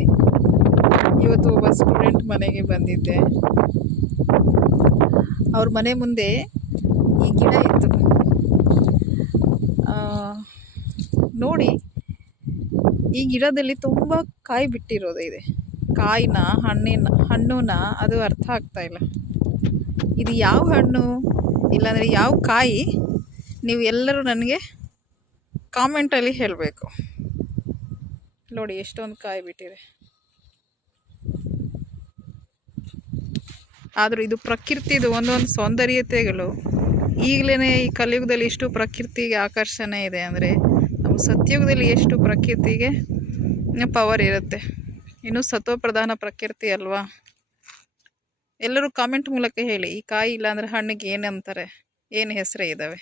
ಇದ್ದೀನಿ. ಇವತ್ತು ಒಬ್ಬ ಸ್ಟೂಡೆಂಟ್ ಮನೆಗೆ ಬಂದಿದ್ದೆ. ಅವ್ರ ಮನೆ ಮುಂದೆ ಈ ಗಿಡ ಇತ್ತು. ನೋಡಿ, ಈ ಗಿಡದಲ್ಲಿ ತುಂಬ ಕಾಯಿ ಬಿಟ್ಟಿರೋದು ಇದೆ. ಕಾಯಿನ ಹಣ್ಣುನ ಅದು ಅರ್ಥ ಆಗ್ತಾ ಇಲ್ಲ. ಇದು ಯಾವ ಹಣ್ಣು ಇಲ್ಲಾಂದರೆ ಯಾವ ಕಾಯಿ, ನೀವು ಎಲ್ಲರೂ ನನಗೆ ಕಾಮೆಂಟಲ್ಲಿ ಹೇಳಬೇಕು. ನೋಡಿ ಎಷ್ಟೊಂದು ಕಾಯಿ ಬಿಟ್ಟಿದೆ. ಆದರೂ ಇದು ಪ್ರಕೃತಿದು ಒಂದೊಂದು ಸೌಂದರ್ಯತೆಗಳು. ಈಗಲೇ ಈ ಕಲಿಯುಗದಲ್ಲಿ ಇಷ್ಟು ಪ್ರಕೃತಿಗೆ ಆಕರ್ಷಣೆ ಇದೆ ಅಂದರೆ, ನಮ್ಮ ಸತ್ಯುಗದಲ್ಲಿ ಎಷ್ಟು ಪ್ರಕೃತಿಗೆ ಪವರ್ ಇರುತ್ತೆ. ಇನ್ನು ಸತ್ವಪ್ರಧಾನ ಪ್ರಕೃತಿ ಅಲ್ವಾ. ಎಲ್ಲರೂ ಕಾಮೆಂಟ್ ಮೂಲಕ ಹೇಳಿ, ಈ ಕಾಯಿ ಇಲ್ಲಾಂದರೆ ಹಣ್ಣಿಗೆ ಏನಂತಾರೆ, ಏನು ಹೆಸರೇ ಇದ್ದಾವೆ.